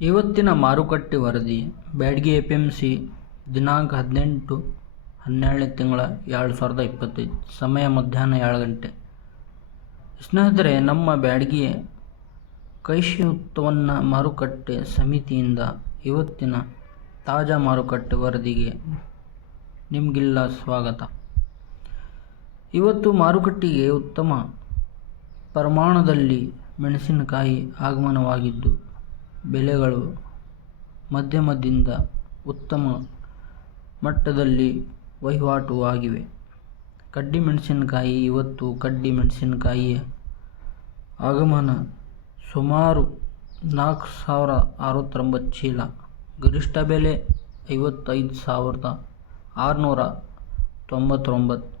ಇವತ್ತಿನ ಮಾರುಕಟ್ಟೆ ವರದಿ ಬ್ಯಾಡಗಿ ಎ ಪಿ ಸಿ ದಿನಾಂಕ ಹದಿನೆಂಟು ಹನ್ನೆರಡನೇ ತಿಂಗಳ ಎರಡು ಸಾವಿರದ ಇಪ್ಪತ್ತೈದು. ಸಮಯ ಮಧ್ಯಾಹ್ನ ಏಳು ಗಂಟೆ. ಸ್ನೇಹಿತರೆ, ನಮ್ಮ ಬ್ಯಾಡಗಿ ಕೈಷಿ ಉತ್ಪನ್ನ ಮಾರುಕಟ್ಟೆ ಸಮಿತಿಯಿಂದ ಇವತ್ತಿನ ತಾಜಾ ಮಾರುಕಟ್ಟೆ ವರದಿಗೆ ನಿಮಗೆಲ್ಲ ಸ್ವಾಗತ. ಇವತ್ತು ಮಾರುಕಟ್ಟೆಗೆ ಉತ್ತಮ ಪ್ರಮಾಣದಲ್ಲಿ ಮೆಣಸಿನಕಾಯಿ ಆಗಮನವಾಗಿದ್ದು ಬೆಲೆಗಳು ಮಧ್ಯಮದಿಂದ ಉತ್ತಮ ಮಟ್ಟದಲ್ಲಿ ವಹಿವಾಟು ಆಗಿವೆ ಕಡ್ಡಿ ಮೆಣಸಿನಕಾಯಿ ಇವತ್ತು ಕಡ್ಡಿ ಮೆಣಸಿನಕಾಯಿಯ ಆಗಮನ ಸುಮಾರು ನಾಲ್ಕು ಸಾವಿರ ಅರವತ್ತೊಂಬತ್ತು ಚೀಲ. ಗರಿಷ್ಠ ಬೆಲೆ ಐವತ್ತೈದು ಸಾವಿರದ ಆರುನೂರ ತೊಂಬತ್ತೊಂಬತ್ತು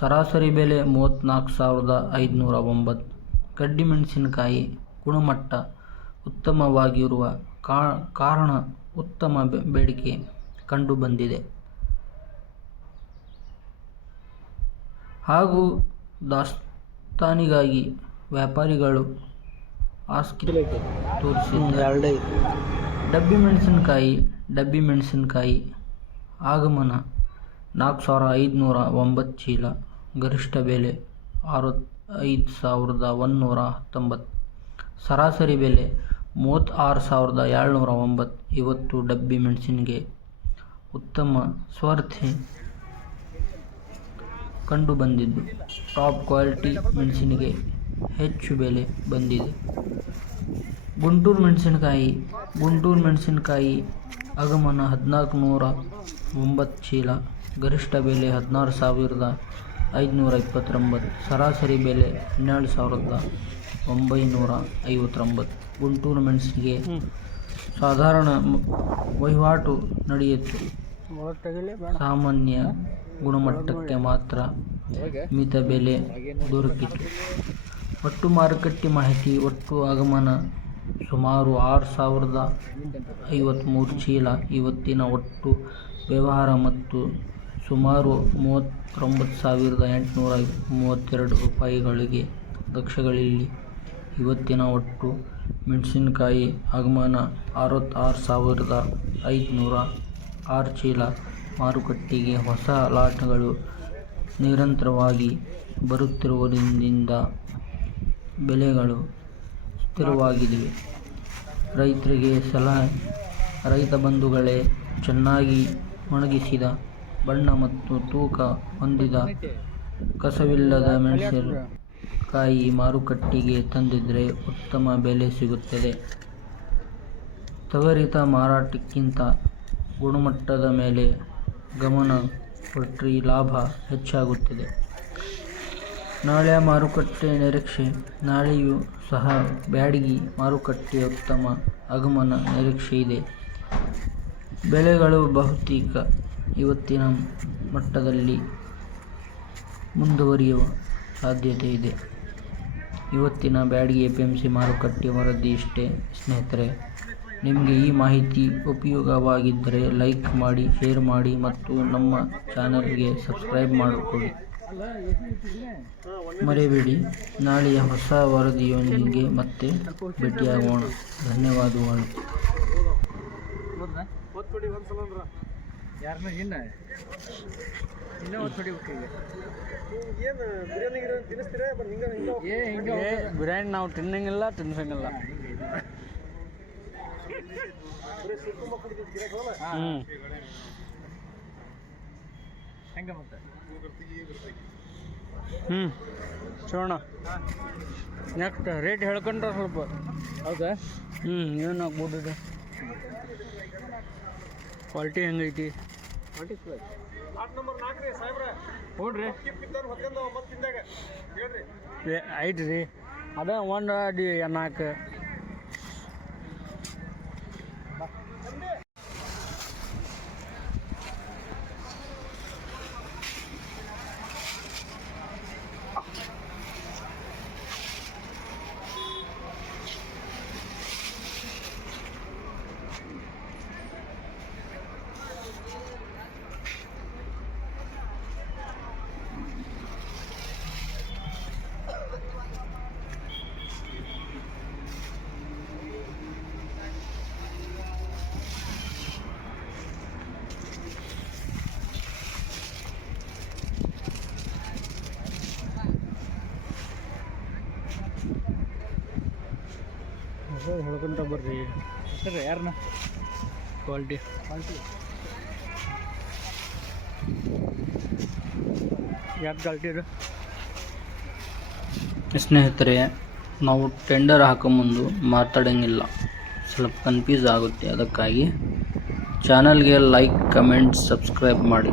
ಸರಾಸರಿ ಬೆಲೆ ಮೂವತ್ತ್ನಾಲ್ಕು ಸಾವಿರದ ಐದುನೂರ ಒಂಬತ್ತು ಕಡ್ಡಿ ಮೆಣಸಿನಕಾಯಿ ಗುಣಮಟ್ಟ ಉತ್ತಮವಾಗಿರುವ ಕಾರಣ ಉತ್ತಮ ಬೇಡಿಕೆ ಕಂಡುಬಂದಿದೆ ಹಾಗೂ ದಾಸ್ತಾನಿಗಾಗಿ ವ್ಯಾಪಾರಿಗಳು ಆಸಕ್ತಿ ಡಬ್ಬಿ ಮೆಣಸಿನಕಾಯಿ ಡಬ್ಬಿ ಮೆಣಸಿನಕಾಯಿ ಆಗಮನ ನಾಲ್ಕು ಸಾವಿರ ಐದುನೂರ ಒಂಬತ್ತು ಚೀಲ, ಗರಿಷ್ಠ ಬೆಲೆ ಅರವತ್ತೈದು ಸಾವಿರದ ಒಂದುನೂರ ಹತ್ತೊಂಬತ್ತು, ಸರಾಸರಿ ಬೆಲೆ ಮೂವತ್ತಾರು ಸಾವಿರದ ಏಳ್ನೂರ ಒಂಬತ್ತು ಇವತ್ತು ಡಬ್ಬಿ ಮೆಣಸಿನ್ಗೆ ಉತ್ತಮ ಸ್ಪರ್ಧೆ ಕಂಡುಬಂದಿದ್ದು ಟಾಪ್ ಕ್ವಾಲಿಟಿ ಮೆಣಸಿನಿಗೆ ಹೆಚ್ಚು ಬೆಲೆ ಬಂದಿದೆ. ಗುಂಟೂರು ಮೆಣಸಿನಕಾಯಿ ಗುಂಟೂರು ಮೆಣಸಿನಕಾಯಿ ಆಗಮನ ಹದಿನಾಲ್ಕು ನೂರ ಒಂಬತ್ತು ಚೀಲ, ಗರಿಷ್ಠ ಬೆಲೆ ಹದಿನಾರು ಸಾವಿರದ ಐದುನೂರ ಇಪ್ಪತ್ತೊಂಬತ್ತು, ಸರಾಸರಿ ಬೆಲೆ ಹನ್ನೆರಡು ಸಾವಿರದ ಒಂಬೈನೂರ ಐವತ್ತೊಂಬತ್ತು ಗುಂಟೂರು ಮೆಣಸಿಗೆ ಸಾಧಾರಣ ವಹಿವಾಟು ನಡೆಯಿತು ಸಾಮಾನ್ಯ ಗುಣಮಟ್ಟಕ್ಕೆ ಮಾತ್ರ ಮಿತ ಬೆಲೆ ದೊರಕಿತು ಒಟ್ಟು ಮಾರುಕಟ್ಟೆ ಮಾಹಿತಿ ಒಟ್ಟು ಆಗಮನ ಸುಮಾರು ಆರು ಸಾವಿರದ ಐವತ್ತ್ಮೂರು ಚೀಲ. ಇವತ್ತಿನ ಒಟ್ಟು ವ್ಯವಹಾರ ಮತ್ತು ಸುಮಾರು ಮೂವತ್ತೊಂಬತ್ತು ಸಾವಿರದ ಎಂಟುನೂರ ಮೂವತ್ತೆರಡು ರೂಪಾಯಿಗಳಿಗೆ ಲಕ್ಷಗಳಲ್ಲಿ ಇವತ್ತಿನ ಒಟ್ಟು ಮೆಣಸಿನಕಾಯಿ ಆಗಮನ ಅರವತ್ತಾರು ಸಾವಿರದ ಐದುನೂರ ಆರು ಚೀಲ ಮಾರುಕಟ್ಟೆಗೆ ಹೊಸ ಲಾಟ್ಗಳು ನಿರಂತರವಾಗಿ ಬರುತ್ತಿರುವುದರಿಂದ ಬೆಲೆಗಳು ಸ್ಥಿರವಾಗಿವೆ. ರೈತರಿಗೆ ಸಲಹೆ, ರೈತ ಬಂಧುಗಳೇ ಚೆನ್ನಾಗಿ ಒಣಗಿಸಿದ ಬಣ್ಣ ಮತ್ತು ತೂಕ ಹೊಂದಿದ ಕಸವಿಲ್ಲದ ಮೆಣಸಿನಕಾಯಿ ಮಾರುಕಟ್ಟೆಗೆ ತಂದಿದ್ರೆ ಉತ್ತಮ ಬೆಲೆ ಸಿಗುತ್ತದೆ. ತ್ವರಿತ ಮಾರಾಟಕ್ಕಿಂತ ಗುಣಮಟ್ಟದ ಮೇಲೆ ಗಮನ ಕೊಟ್ರೆ ಲಾಭ ಹೆಚ್ಚಾಗುತ್ತದೆ. ನಾಳೆಯ ಮಾರುಕಟ್ಟೆ ನಿರೀಕ್ಷೆ, ನಾಳೆಯೂ ಸಹ ಬ್ಯಾಡಗಿ ಮಾರುಕಟ್ಟೆಯ ಉತ್ತಮ ಆಗಮನ ನಿರೀಕ್ಷೆ ಇದೆ. ಬೆಲೆಗಳು ಬಹುತೇಕ ಇವತ್ತಿನ ಮಟ್ಟದಲ್ಲಿ ಮುಂದುವರಿಯುವ ಸಾಧ್ಯತೆ ಇದೆ. ಇವತ್ತಿನ Byadgi A P M C ಮಾರುಕಟ್ಟೆ ವರದಿ ಇಷ್ಟೇ, ಸ್ನೇಹಿತರೆ. ನಿಮಗೆ ಈ ಮಾಹಿತಿ ಉಪಯೋಗವಾಗಿದ್ದರೆ ಲೈಕ್ ಮಾಡಿ, ಶೇರ್ ಮಾಡಿ ಮತ್ತು ನಮ್ಮ ಚಾನಲ್ಗೆ ಸಬ್ಸ್ಕ್ರೈಬ್ ಮಾಡಿಕೊಳ್ಳಿ. ಮರೆಯಬೇಡಿ ನಾಳೆಯ ಹೊಸ ವರದಿಯೊಂದಿಗೆ ಮತ್ತೆ ಭೇಟಿಯಾಗೋಣ. ಧನ್ಯವಾದಗಳು. ಯಾರನ್ನ ಇನ್ನ? ಇನ್ನೂ ಒಂದು ಹೊಡಿಬೇಕು ಈಗ. ಏ ಹಿಂಗೆ ಬಿರಿಯಾನಿ ನಾವು ತಿನ್ನಂಗಿಲ್ಲ ತಿನ್ಸಂಗಿಲ್ಲ. ಹ್ಞೂ ಹೆಂಗೆ ಮತ್ತೆ ಹ್ಞೂ ಚೋಣ. ನೆಕ್ಸ್ಟ್ ರೇಟ್ ಹೇಳ್ಕೊಂಡ್ರೆ ಸ್ವಲ್ಪ. ಹೌದಾ? ಹ್ಞೂ ಏನು ಆಗ್ಬೋದು ಕ್ವಾಲಿಟಿ ಹೆಂಗೈತಿ? ಕ್ವಾಲಿಟಿ ನೋಡ್ರಿ ಐತಿ ರೀ. ಅದ ಒಂದು ನಾಲ್ಕು. ಹೇಳ್ಕೊಂತ ಬರ್ರಿ. ಸರ್ ಯಾರನ್ನ ಕ್ವಾಲಿಟಿ ಯಾಕೆ ಕ್ವಾಲಿಟಿ ಇದು ಸ್ನೇಹಿತರೆ ನಾವು ಟೆಂಡರ್ ಹಾಕೋ ಮುಂದೆ ಮಾತಾಡೋಂಗಿಲ್ಲ. ಸ್ವಲ್ಪ ಕನ್ಫ್ಯೂಸ್ ಆಗುತ್ತೆ. ಅದಕ್ಕಾಗಿ ಚಾನಲ್ಗೆ ಲೈಕ್ ಕಮೆಂಟ್ ಸಬ್ಸ್ಕ್ರೈಬ್ ಮಾಡಿ.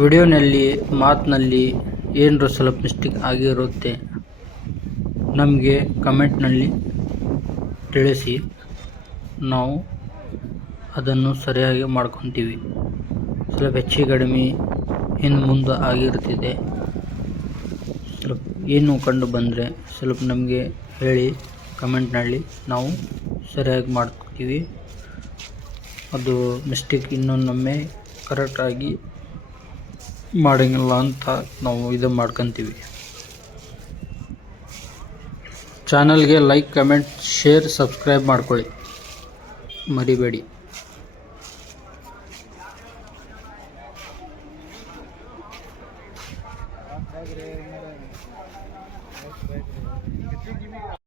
ವಿಡಿಯೋನಲ್ಲಿ, ಮಾತಿನಲ್ಲಿ ಏನಾರು ಸ್ವಲ್ಪ ಮಿಸ್ಟೇಕ್ ಆಗಿರುತ್ತೆ, ನಮಗೆ ಕಮೆಂಟ್ನಲ್ಲಿ ತಿಳಿಸಿ. ನಾವು ಅದನ್ನು ಸರಿಯಾಗಿ ಮಾಡ್ಕೊತೀವಿ. ಸ್ವಲ್ಪ ಹೆಚ್ಚು ಕಡಿಮೆ, ಇನ್ನು ಮುಂದೆ ಆಗಿರ್ತಿದೆ. ಸ್ವಲ್ಪ ಏನು ಕಂಡು ಬಂದರೆ ಸ್ವಲ್ಪ ನಮಗೆ ಹೇಳಿ, ಕಮೆಂಟ್ನಲ್ಲಿ ನಾವು ಸರಿಯಾಗಿ ಮಾಡ್ತೀವಿ ಅದು ಮಿಸ್ಟೇಕ್ ಇನ್ನೊಮ್ಮೆ ಕರೆಕ್ಟಾಗಿ ಮಾಡಂಗಿಲ್ಲ ಅಂತ ನಾವು ಇದು ಮಾಡ್ಕೊತೀವಿ. ಚಾನಲ್ಗೆ ಲೈಕ್ ಕಮೆಂಟ್ ಶೇರ್ ಸಬ್ಸ್ಕ್ರೈಬ್ ಮಾಡ್ಕೊಳ್ಳಿ. ಮರಿಬೇಡಿ.